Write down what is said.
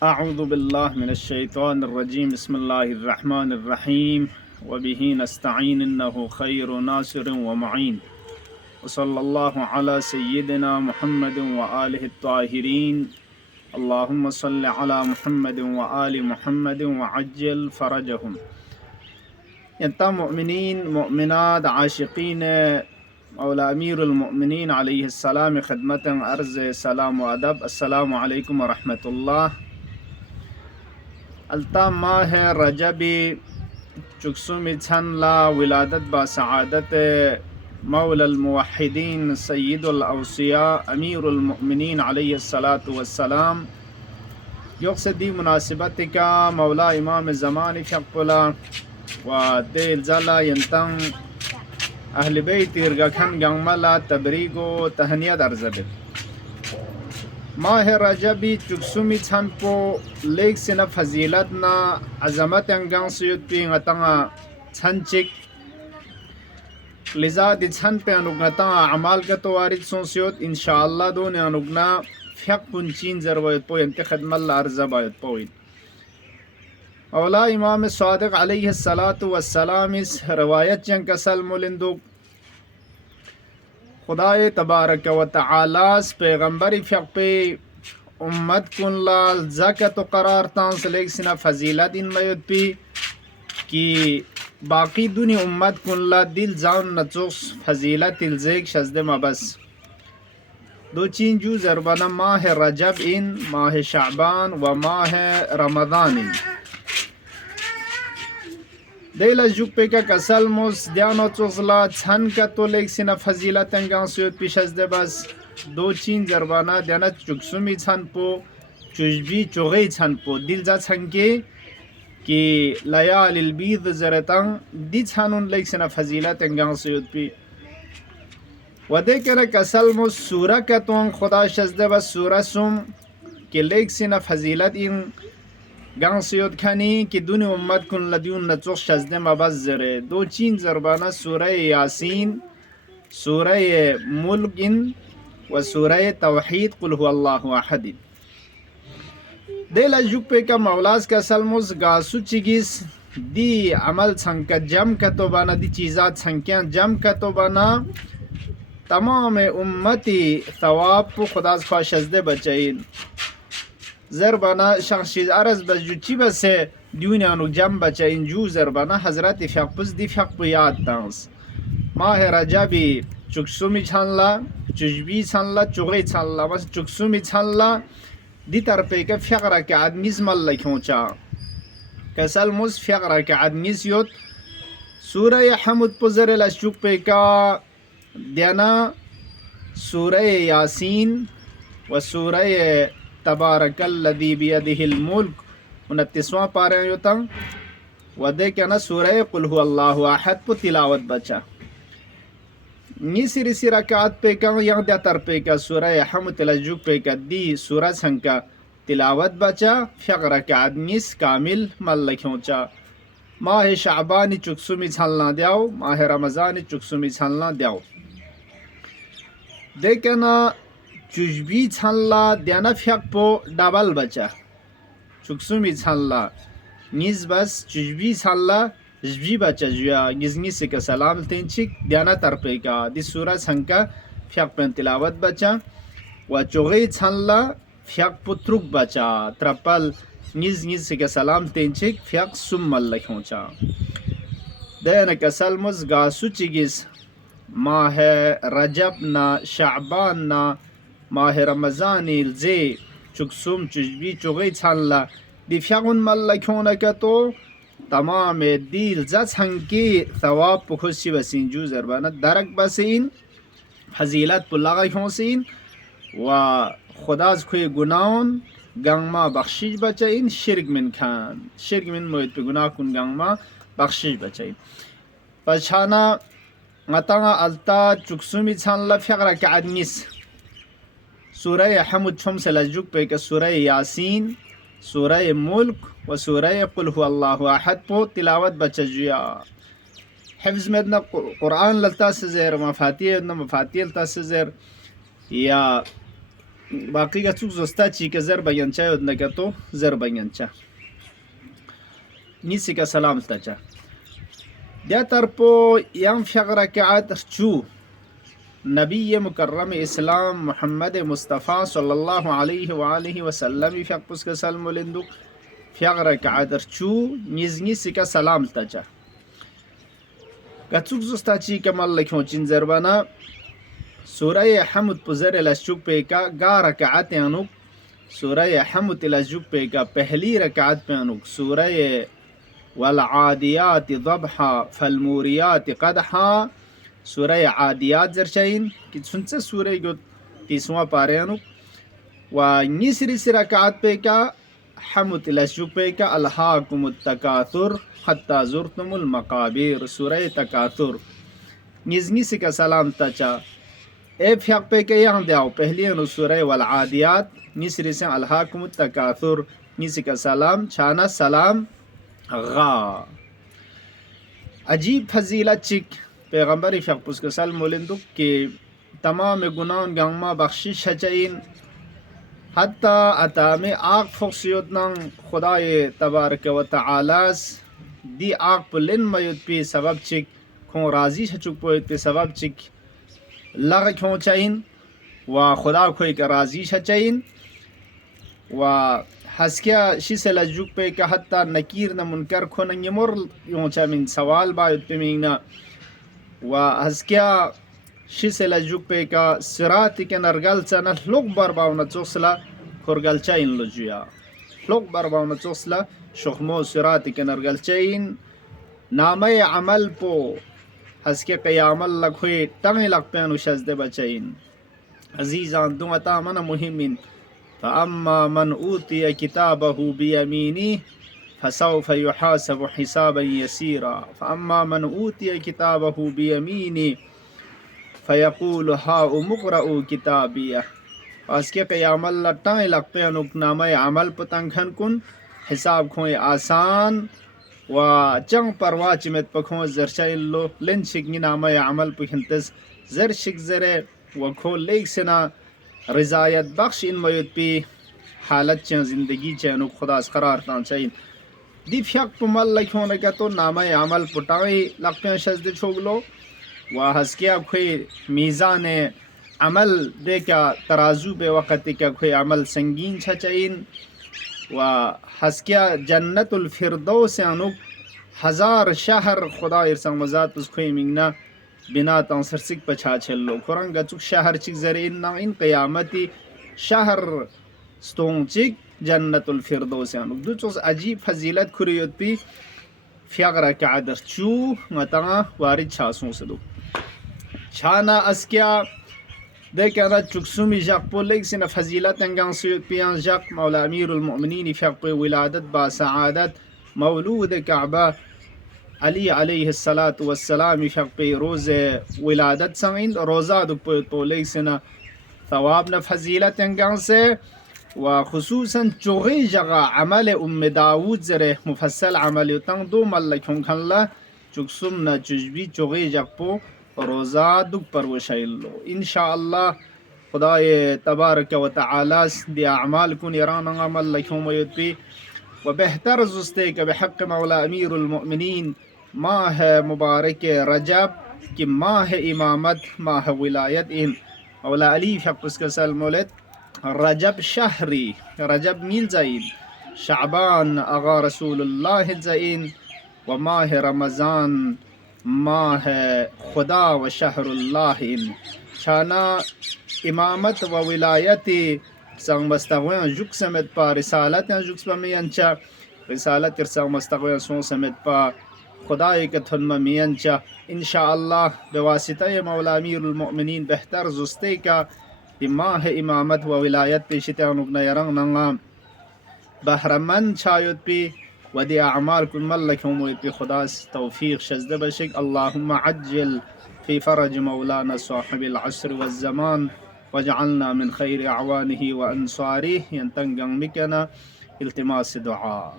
अऊज़ु बिल्लाहि मिनश्शैतानिर्रजीम बिस्मिल्लाहिर्रहमानिर्रहीम व बिही नस्तईन इन्नहु खैरुन नासिरुन व मुईन व सल्लल्लाहु अला सय्यिदिना मुहम्मदिन व आलिहि त्ताहिरीन अल्लाहुम्मा सल्लि अला मुहम्मदिन व आलि मुहम्मदिन व अज्जिल फरजहुम। यंता मुमिनीन मुमिनात आशिकीन मौला अमीरुल मुमिनीन अलैहिस्सलाम खिदमत अर्ज़ सलाम व अदब। अस्सलामु अलैकुम व रहमतुल्लाह। अल्ता माह रजबी चुकसुमी छन ला विलादत बा सआदत मौलल मुवहिदीन सय्यिदुल औसिया अमीरुल मुमिनीन अलैहिस्सलातु वस्सलाम योक्सदी मुनासिबत का मौला इमाम ज़मान फ़क़पुला व दिल ज़ला यंतंग अहल बैत इरगखन गंगमला तबरीगो तहनियत अर्ज़बित माह रजबी चुकसुमी छन पो लेक सिना फजीलत ना अजमत अंगंग सुयुत पिंगतंगा छनचिक लिजा दि छन पे अनुगता अमाल का तो वारिद सोसियोत इंशाअल्लाह दोने अनुगना फ़िक पुंचीन ज़रवत पो यंते खदमल अर्ज़बायत पोइन औला इमाम सादिक अलैहिस्सलातु वस्सलाम इस रवायत जंग कसल मुलिंदो खुदाए तबारक व तआला पैगंबर फ़िक पे उम्मत कुल्ला ज़कत करार तांस लेक सिना फजीलत इन मयुत पी कि बाकी दुनी उम्मत कुल्ला दिल जान नचोस फजीलत इल्जेक शजदे मबस दो चीन जू ज़रबना माह रजब इन माह शाबान व माह रमदान इन देला जुप्पे का कसल मुस ध्यानो चोसला छन का तो लेक सिना फजीलत अंगां सुयत पिशज दे बस दो चीन जरबाना ध्याना चुकसुमी छन पो चुजबी चोगे छन पो दिल जा छनके कि लयालिल बीद जरतंग दि छानुन लेक सिना फजीलत अंगां सुयत पी वदे करे कसल मुस सूरा का तो खुदा शज दे बस सूरा सुम कि लेक सिना फजीलत इन गांव सयोद खानी कि दुनी उम्मत कुन लदियुन नचोक शजदे मबज़रे दो चीन ज़रबाना सूरह यासीन सूरह मुल्क इन व सूरह तौहीद कुल हुवल्लाहु अहद। देला जुप्पे का मौलाज का सलमुस गासु चिगिस दी अमल छंका जम का तो बना दी चीज़ात छंक्यां जम का तो बना तमाम उम्मती थवाब खुदा ख्वा शजदे बचैन ज़रबाना शख्स अरज बजुची बसे दुनियानु जम बचा इंजू ज़रबाना हज़रत फ़क़पुस दी फ़क़पु याद तांस माह रजबी चुकसुमी छानला चुजबी छानला चुगे छानला बस चुकसुमी छानला दी तरपे के फ़क़रा के आदमीस मल खोचा कसल मुस फ़क़रा के आदमीस योत सूरह हमुद पुज़र लशुक पे का देना सूरह यासीन व सूरह तबारकल्लज़ी बियदिहिल मुल्क 29वां पारा योतंग वदे क्या ना सूरह कुल हुवल्लाहु अहद पो तिलावत बचा नी सिरी रकात पे का yang दा तर पे का सूरह हमद तलजुक पे का दी सूरह संका तिलावत बचा फ़क़रा के आदमीस कामिल मल खोचा माह शाबानी चुकसुमी छलना द्याओ माह रमज़ानी चुकसुमी छलना द्याओ देखे ना चुजबी छानला द्याना फ़िक पो डबल बचा चुकसुमी छानला निज बस चुजबी छानला जबी बचा जुआ गिजनी से का सलाम तेंचिक द्याना तरपे का दी सूरा छंका फ़िक पे तिलावत बचा व चोगे छानला फ़िक पुत्रुक बचा त्रपल निज निज से का सलाम तेंचिक फ़िक सुम्मल खोचा देना कसल मुस गासु चिगिस माह रजब ना शाबान ना माह रमज़ान इल्जे चुकसुम चुजबी चुगे छानला दी फ़िक़ुन मल खोना का तो तमाम दिल जा छंकी थवाब पुखुसी बसिन जू ज़रबाना दरक बसिन फजीलत पुल्लागा खोसिन व खुदाज खुए गुनाउन गंगमा बख्शिश बचाइन शिरक मिन खान शिरक मिन मोहित पे गुनाह कुन गंगमा बख्शिश बचाइन पछाना मतंगा अल्ता चुकसुमी छानला फ़िक़रा के आदमीस सूरह हमुद छम से लजुक पे के सूरह यासीन सूरह मुल्क व सूरह कुल हुवल्लाहु अहद पो तिलावत बचजुया हिफ्ज़ में न कुरान लता से ज़ेर मफातिह न मफातिह लता से ज़ेर या باقی گچوک زستا چی که زر بیانچه ود نکتو زر بیانچه نیسی که سلام تچه دیا ترپو یم فقر رکعت چو نبی مکرم اسلام محمد مصطفى صلى الله عليه وآله وسلم فقبس كسلم لندو فقر رکعت چو نیسی که سلام تچه گچوک زستا چی که ملکون چین زربانا سوره حمد پزر لشچوک پیکا گا رکعت انوک سوره حمد لشچوک پیکا پہلی رکعت پہ انوک سوره والعادیات ضبحا فالموریات قدحا سوره عادیات زرچین کی سنچه سوره گو تیسواں پارے انوک و نیسری سی رکعت پیکا حمد لشچوک پیکا الہاکم التکاثر حتی زرتم المقابر سوره تکاثر نیسی کا سلام تچا اے فیق پہ کہ یہاں دیاؤ پہلی انو سورہ والعادیات نیسری سے الہاکم التکاثر نیسی کا سلام چھانا سلام غا عجیب فضیلت چک پیغمبر فیق پس کے سلم مولندک کہ تمام گناہن گنگما بخشش چین حتی اتام آگ فقسیوتنان خدای تبارک و تعالیس دی آگ پلن میت پی سبب چک کھون راضی چک پویت پی سبب چک لغ کھوں چاہین و خدا کوئی کا راضی چاہین و حسکیا شیسے لجوک پہ کہ حتی نکیر نہ منکر کھونن یمر یوں چا من سوال باید پمینا و حسکیا شیسے لجوک پہ کہ سراتی کے نرگل چانا لوگ برباونا چوسلا کھرگل چاہین لجویا لوگ برباونا چوسلا شخمو سراتی کے نرگل چاہین نامے عمل پو حسکے قیام اللہ کھوئی تمہیں لگ پینو شزد بچین عزیزان دو عطا من مهمین فاما من اوتی کتابه بیمینی فسوف يحاسب حسابا يسيرا فاما من اوتی کتابه بیمینی فیقول هاؤم اقرؤوا کتابیہ حسکے قیام اللہ تمہیں لگ پینو نامے عمل پتنگھن کن حساب کھوئی آسان و چنگ پرواچ مت پکھوں زرچائن لو لن شکنی نامہ عمل پکھنتس زر شک زرے و کھول لیک سنا رضایت بخش ان میت پی حالت چین زندگی چینو خدا اس قرار تان چین دی فیق پمال لکھوں نکا تو نامہ عمل پٹائی لقپین شزد چھوگلو و حسکیا کھوئی میزان عمل دے کا ترازو بے وقت کا کھوئی عمل سنگین چین و حسکیا جنت الفردوس انوک 1000 شهر خدا ارسان مزاد پس خوی منگنا بنا تنصر سک پچھا چلو خورنگا چک شهر چک زرین نا ان قیامتی شهر ستون چک جنت الفردوس انوک دو چوز عجیب فضیلت کریوت پی فیغرہ کا عدر چو مطمع وارد چھاسوں سے دو چھانا اسکیا دیکھنا چکسومی جاق پو لیک سنا فضیلت انگان سیوت پیان جاق مولا امیر المؤمنین فیق پی ولادت با سعادت مولود کعبہ علی علیہ الصلاة والسلام فیق پی روز ولادت سنگین روزہ دک پی تو لیک سنا ثواب نا فضیلت انگان سے و خصوصا چوغی جگہ عمل ام داود زرے مفصل عمل تنگ دو ملکوں کھن لا چکسوم نا چجبی چوغی جگ پو روزہ دک پر وشیلو انشاءاللہ خدای تبارک و تعالی دی اعمال کن ایران عمل لکھوں میت پی و بہتر زستے کہ بحق مولا امیر المؤمنین ماہ مبارک رجب کی ماہ امامت ماہ ولایت ان مولا علی فق اس کا سلمولت رجب شہری رجب میل زائن شعبان اغا رسول اللہ زائن و ماہ رمضان ماہ خدا و شہر اللہ ان چھانا امامت و ولایت سنگ مستغوین جک سمت پا رسالت جک سمیانچا رسالت سنگ مستغوین سون سمت پا خدای که تنم میانچا انشاءاللہ بواسطہ مولا امیر المؤمنین بہتر زستے کا ماہ امامت و ولایت پیشتے انگنا یرنگ ننگا بحرمن چایت پی ودي أعمالكم ملكهم ويبي خداس توفيق شزد بشك اللهم عجل في فرج مولانا صاحب العصر والزمان واجعلنا من خير أعوانه وأنصاره ينتنقن مكنا التماس دعاء